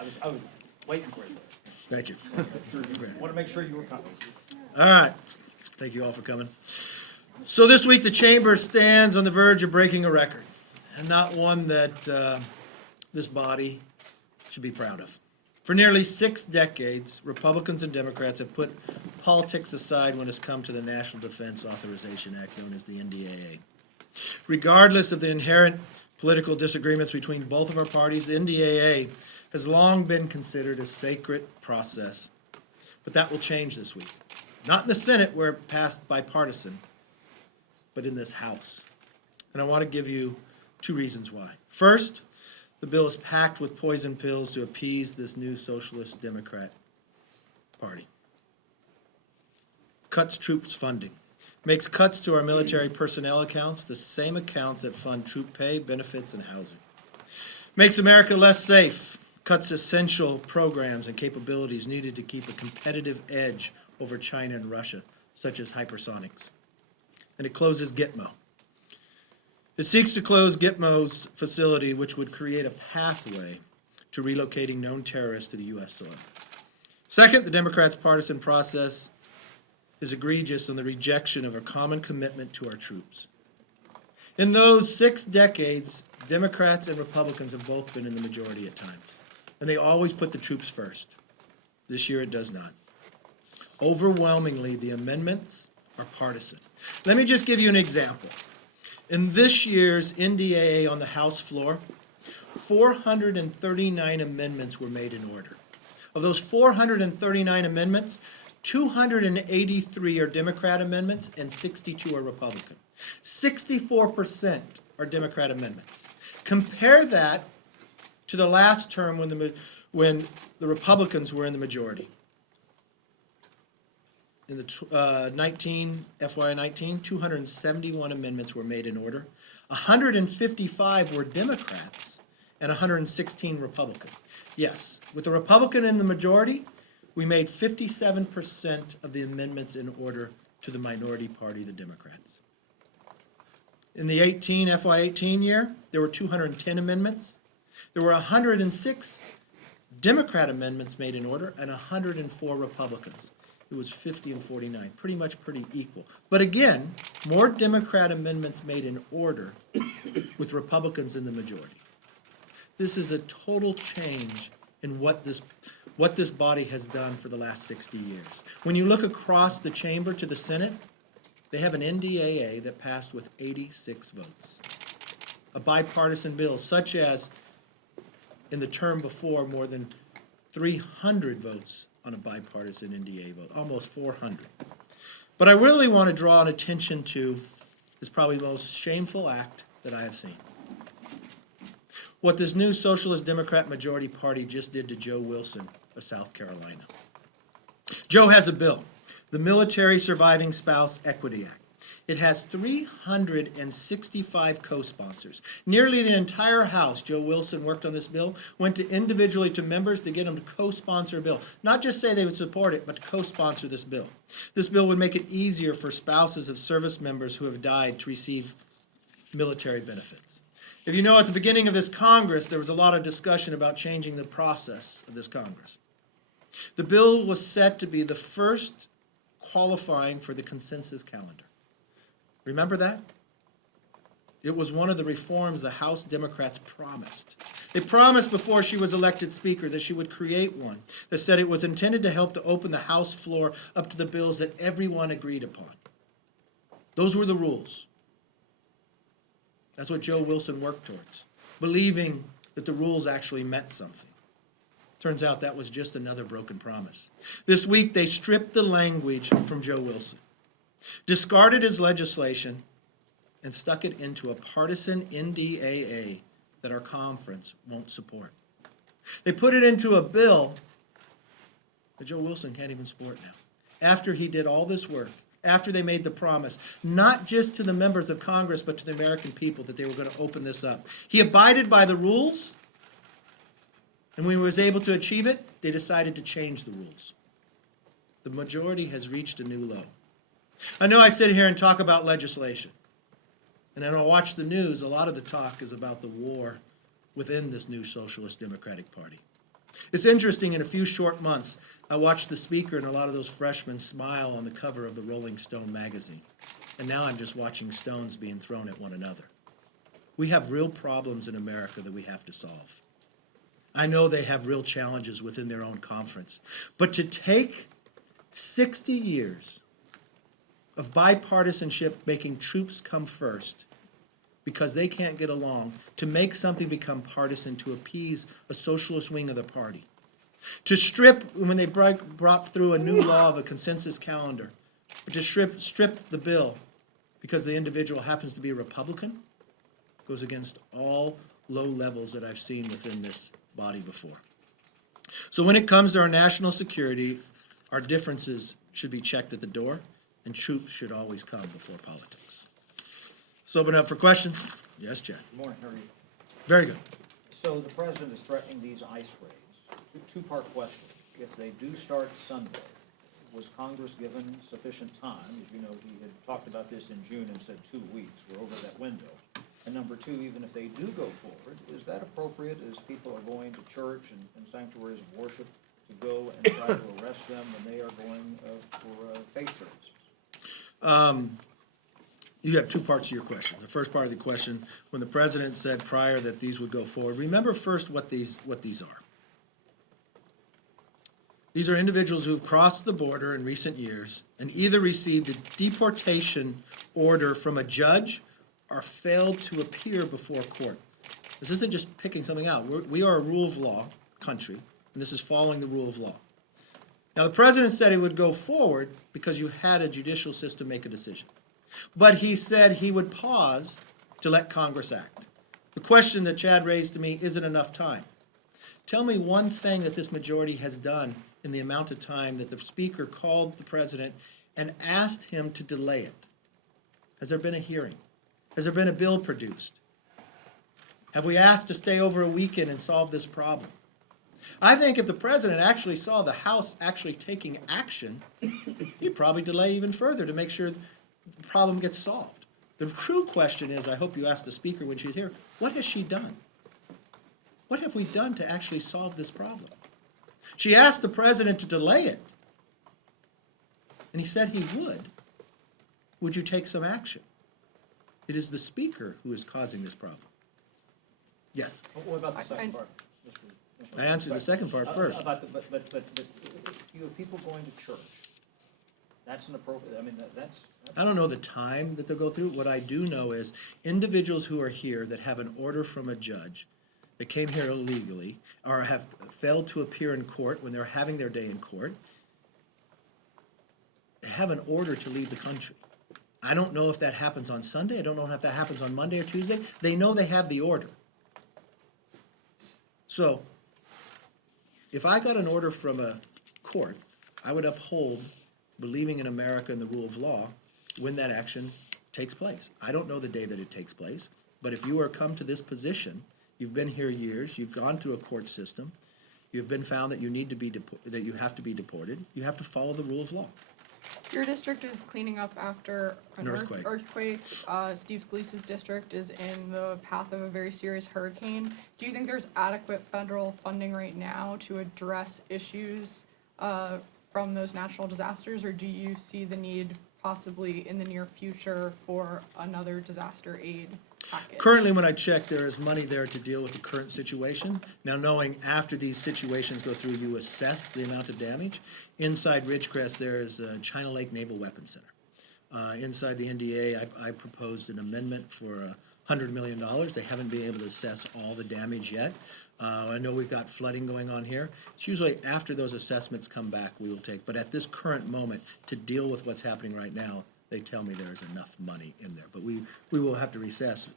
I was waiting for you. Thank you. Want to make sure you were coming. All right. Thank you all for coming. So this week the Chamber stands on the verge of breaking a record, and not one that this body should be proud of. For nearly 6 decades, Republicans and Democrats have put politics aside when it's come to the National Defense Authorization Act, known as the NDAA. Regardless of the inherent political disagreements between both of our parties, the NDAA has long been considered a sacred process. But that will change this week. Not in the Senate, where it passed bipartisan, but in this House. And I want to give you 2 reasons why. First, the bill is packed with poison pills to appease this new Socialist Democrat Party. Cuts troops funding. Makes cuts to our military personnel accounts, the same accounts that fund troop pay, benefits, and housing. Makes America less safe. Cuts essential programs and capabilities needed to keep a competitive edge over China and Russia, such as hypersonics. And it closes Gitmo. It seeks to close Gitmo's facility, which would create a pathway to relocating known terrorists to the U.S. soil. Second, the Democrats' partisan process is egregious in the rejection of a common commitment to our troops. In those 6 decades, Democrats and Republicans have both been in the majority at times, and they always put the troops first. This year it does not. Overwhelmingly, the amendments are partisan. Let me just give you an example. In this year's NDAA on the House floor, 439 amendments were made in order. Of those 439 amendments, 283 are Democrat amendments and 62 are Republican. 64% are Democrat amendments. Compare that to the last term when the Republicans were in the majority. In the FY19, 271 amendments were made in order. 155 were Democrats and 116 Republican. Yes, with the Republican in the majority, we made 57% of the amendments in order to the minority party, the Democrats. In the FY18 year, there were 210 amendments. There were 106 Democrat amendments made in order and 104 Republicans. It was 50 and 49, pretty equal. But again, more Democrat amendments made in order with Republicans in the majority. This is a total change in what this body has done for the last 60 years. When you look across the chamber to the Senate, they have an NDAA that passed with 86 votes. A bipartisan bill, such as in the term before, more than 300 votes on a bipartisan NDAA vote, almost 400. But I really want to draw attention to is probably the most shameful act that I have seen. What this new Socialist Democrat majority party just did to Joe Wilson of South Carolina. Joe has a bill, the Military Surviving Spouse Equity Act. It has 365 co-sponsors. Nearly the entire House, Joe Wilson worked on this bill, went to individually to members to get them to co-sponsor a bill. Not just say they would support it, but to co-sponsor this bill. This bill would make it easier for spouses of service members who have died to receive military benefits. If you know, at the beginning of this Congress, there was a lot of discussion about changing the process of this Congress. The bill was set to be the first qualifying for the consensus calendar. Remember that? It was one of the reforms the House Democrats promised. They promised before she was elected Speaker that she would create one that said it was intended to help to open the House floor up to the bills that everyone agreed upon. Those were the rules. That's what Joe Wilson worked towards, believing that the rules actually meant something. Turns out that was just another broken promise. This week they stripped the language from Joe Wilson, discarded his legislation, and stuck it into a partisan NDAA that our conference won't support. They put it into a bill that Joe Wilson can't even support now. After he did all this work, after they made the promise, not just to the members of Congress, but to the American people, that they were going to open this up. He abided by the rules, and when he was able to achieve it, they decided to change the rules. The majority has reached a new low. I know I sit here and talk about legislation, and then I watch the news. A lot of the talk is about the war within this new Socialist Democratic Party. It's interesting, in a few short months, I watched the speaker and a lot of those freshmen smile on the cover of the Rolling Stone magazine. And now I'm just watching stones being thrown at one another. We have real problems in America that we have to solve. I know they have real challenges within their own conference. But to take 60 years of bipartisanship making troops come first because they can't get along, to make something become partisan to appease a socialist wing of the party, to strip, when they brought through a new law of a consensus calendar, to strip the bill because the individual happens to be a Republican, goes against all low levels that I've seen within this body before. So when it comes to our national security, our differences should be checked at the door, and troops should always come before politics. Let's open up for questions. Yes, Chad. Good morning, how are you? Very good. So the president is threatening these ICE raids. Two-part question. If they do start Sunday, was Congress given sufficient time? As you know, he had talked about this in June and said 2 weeks. We're over that window. And number two, even if they do go forward, is that appropriate as people are going to church and sanctuaries of worship to go and try to arrest them when they are going for faith services? You have two parts to your question. The first part of the question, when the president said prior that these would go forward, remember first what these are. These are individuals who have crossed the border in recent years and either received a deportation order from a judge or failed to appear before court. This isn't just picking something out. We are a rule of law country, and this is following the rule of law. Now, the president said he would go forward because you had a judicial system make a decision. But he said he would pause to let Congress act. The question that Chad raised to me, isn't enough time. Tell me one thing that this majority has done in the amount of time that the speaker called the president and asked him to delay it. Has there been a hearing? Has there been a bill produced? Have we asked to stay over a weekend and solve this problem? I think if the president actually saw the House actually taking action, he'd probably delay even further to make sure the problem gets solved. The true question is, I hope you ask the speaker when she's here, what has she done? What have we done to actually solve this problem? She asked the president to delay it, and he said he would. Would you take some action? It is the speaker who is causing this problem. Yes. What about the second part? I answered the second part first. But you have people going to church. That's an appropriate, I mean, that's... I don't know the time that they'll go through. What I do know is individuals who are here that have an order from a judge that came here illegally or have failed to appear in court when they're having their day in court, they have an order to leave the country. I don't know if that happens on Sunday. I don't know if that happens on Monday or Tuesday. They know they have the order. So if I got an order from a court, I would uphold believing in America and the rule of law when that action takes place. I don't know the day that it takes place, but if you are come to this position, you've been here years, you've gone through a court system, you've been found that you need to be that you have to be deported, you have to follow the rule of law. Your district is cleaning up after an earthquake. Steve Scalise's district is in the path of a very serious hurricane. Do you think there's adequate federal funding right now to address issues from those natural disasters, or do you see the need possibly in the near future for another disaster aid package? Currently, when I check, there is money there to deal with the current situation. Now, knowing after these situations go through, you assess the amount of damage. Inside Ridgecrest, there is a China Lake Naval Weapons Center. Inside the NDAA, I proposed an amendment for $100 million. They haven't been able to assess all the damage yet. I know we've got flooding going on here. It's usually after those assessments come back we will take. But at this current moment, to deal with what's happening right now, they tell me there is enough money in there. But we will have to reassess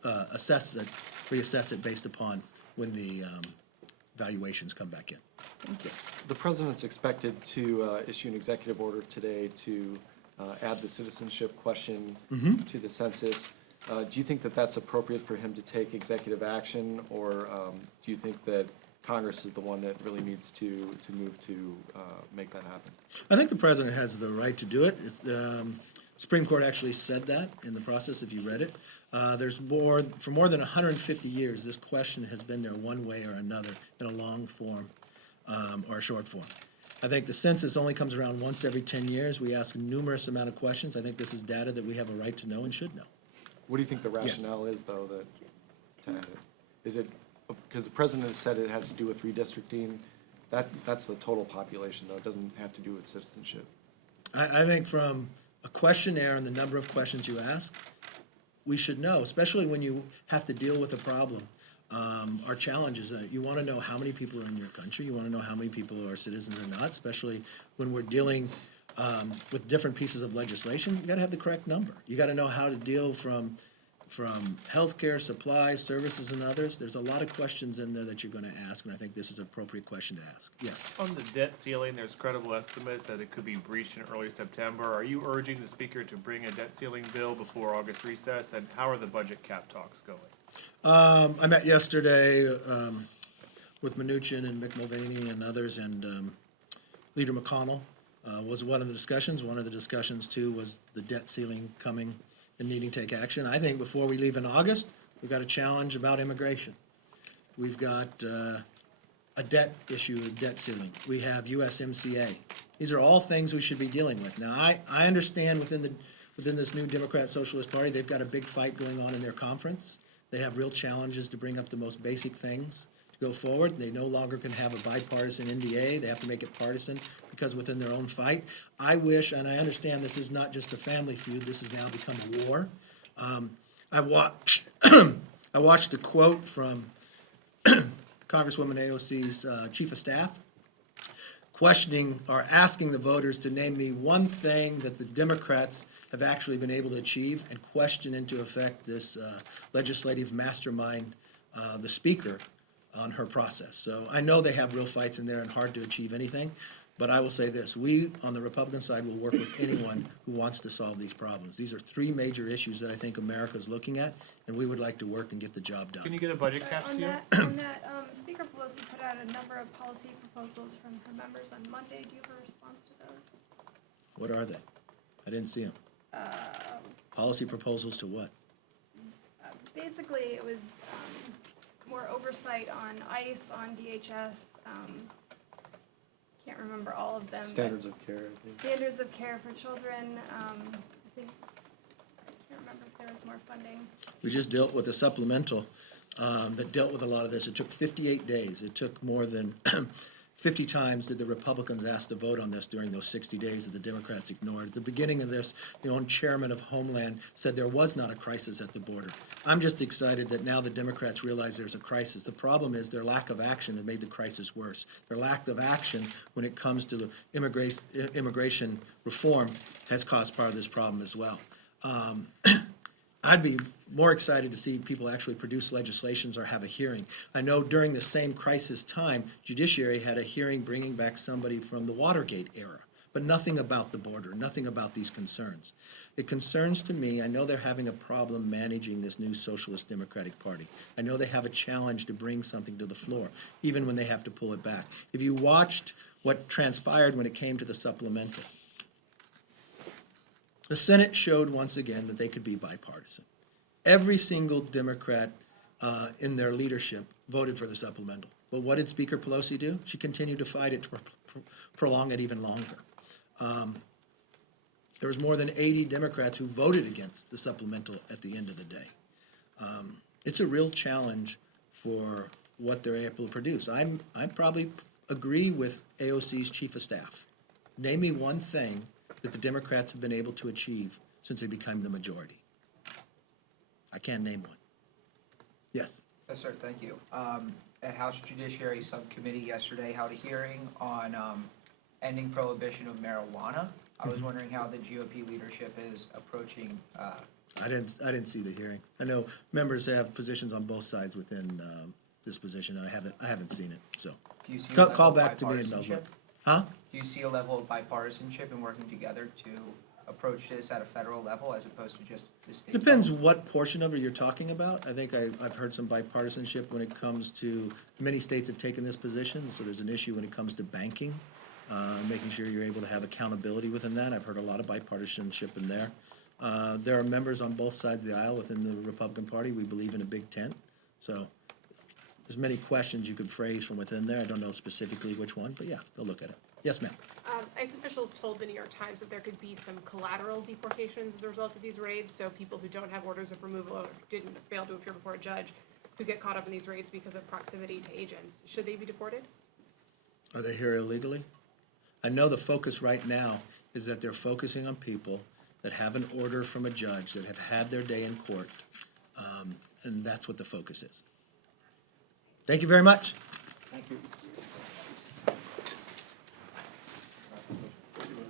it based upon when the valuations come back in. Thank you. The president's expected to issue an executive order today to add the citizenship question to the census. Do you think that that's appropriate for him to take executive action, or do you think that Congress is the one that really needs to move to make that happen? I think the president has the right to do it. Supreme Court actually said that in the process, if you read it. For more than 150 years, this question has been there one way or another in a long form. or a short form. I think the census only comes around once every 10 years. We ask numerous amount of questions. I think this is data that we have a right to know and should know. What do you think the rationale is, though, to add it? Is it, because the president has said it has to do with redistricting, that's the total population, though, it doesn't have to do with citizenship. I think from a questionnaire and the number of questions you ask, we should know, especially when you have to deal with a problem. Our challenge is that you want to know how many people are in your country, you want to know how many people are citizens or not, especially when we're dealing with different pieces of legislation. You got to have the correct number. You got to know how to deal from healthcare, supplies, services, and others. There's a lot of questions in there that you're going to ask, and I think this is an appropriate question to ask. Yes. On the debt ceiling, there's credible estimates that it could be breached in early September. Are you urging the speaker to bring a debt ceiling bill before August recess? And how are the budget cap talks going? I met yesterday with Mnuchin and Mick Mulvaney and others, and Leader McConnell was one of the discussions. One of the discussions, too, was the debt ceiling coming and needing to take action. I think before we leave in August, we've got a challenge about immigration. We've got a debt issue, a debt ceiling. We have USMCA. These are all things we should be dealing with. Now, I understand within this new Democrat Socialist Party, they've got a big fight going on in their conference. They have real challenges to bring up the most basic things to go forward. They no longer can have a bipartisan NDAA. They have to make it partisan because within their own fight. I wish, and I understand this is not just a family feud, this has now become a war. I watched a quote from Congresswoman AOC's chief of staff questioning or asking the voters to name me one thing that the Democrats have actually been able to achieve and question into effect this legislative mastermind, the speaker, on her process. So I know they have real fights in there and hard to achieve anything, but I will say this, we on the Republican side will work with anyone who wants to solve these problems. These are three major issues that I think America's looking at, and we would like to work and get the job done. Can you get a budget cap On too? that, Speaker Pelosi put out a number of policy proposals from her members on Monday. Do you have a response to those? What are they? I didn't see them. Policy proposals to what? Basically, it was more oversight on ICE, on DHS. Can't remember all of them. but Standards of care, I think. Standards of care for children. I can't remember if there was more funding. We just dealt with a supplemental that dealt with a lot of this. It took 58 days. It took more than 50 times did the Republicans ask to vote on this during those 60 days that the Democrats ignored. At the beginning of this, the own chairman of Homeland said there was not a crisis at the border. I'm just excited that now the Democrats realize there's a crisis. The problem is their lack of action has made the crisis worse. Their lack of action when it comes to the immigration reform has caused part of this problem as well. I'd be more excited to see people actually produce legislations or have a hearing. I know during the same crisis time, Judiciary had a hearing bringing back somebody from the Watergate era, but nothing about the border, nothing about these concerns. It concerns to me, I know they're having a problem managing this new Socialist Democratic Party. I know they have a challenge to bring something to the floor, even when they have to pull it back. If you watched what transpired when it came to the supplemental, the Senate showed once again that they could be bipartisan. Every single Democrat in their leadership voted for the supplemental. But what did Speaker Pelosi do? She continued to fight it to prolong it even longer. There was more than 80 Democrats who voted against the supplemental at the end of the day. It's a real challenge for what they're able to produce. I probably agree with AOC's chief of staff. Name me one thing that the Democrats have been able to achieve since they became the majority. I can't name one. Yes. Yes, sir, thank you. At House Judiciary Subcommittee yesterday held a hearing on ending prohibition of marijuana. I was wondering how the GOP leadership is approaching. I didn't see the hearing. I know members have positions on both sides within this position. I haven't seen it. So Do you see a call level of back to me and I'll bipartisanship? look. Huh? Do you see a level of bipartisanship and working together to approach this at a federal level as opposed to just the state? Depends level? what portion of it you're talking about. I think I've heard some bipartisanship when it comes to, many states have taken this position, so there's an issue when it comes to banking, making sure you're able to have accountability within that. I've heard a lot of bipartisanship in there. There are members on both sides of the aisle within the Republican Party. We believe in a big tent. So there's many questions you could phrase from within there. I don't know specifically which one, but yeah, they'll look at it. Yes, ma'am. ICE officials told the New York Times that there could be some collateral deportations as a result of these raids, so people who don't have orders of removal or didn't fail to appear before a judge who get caught up in these raids because of proximity to agents. Should they be deported? Are they here illegally? I know the focus right now is that they're focusing on people that have an order from a judge, that have had their day in court, and that's what the focus is. Thank you very much. Thank you.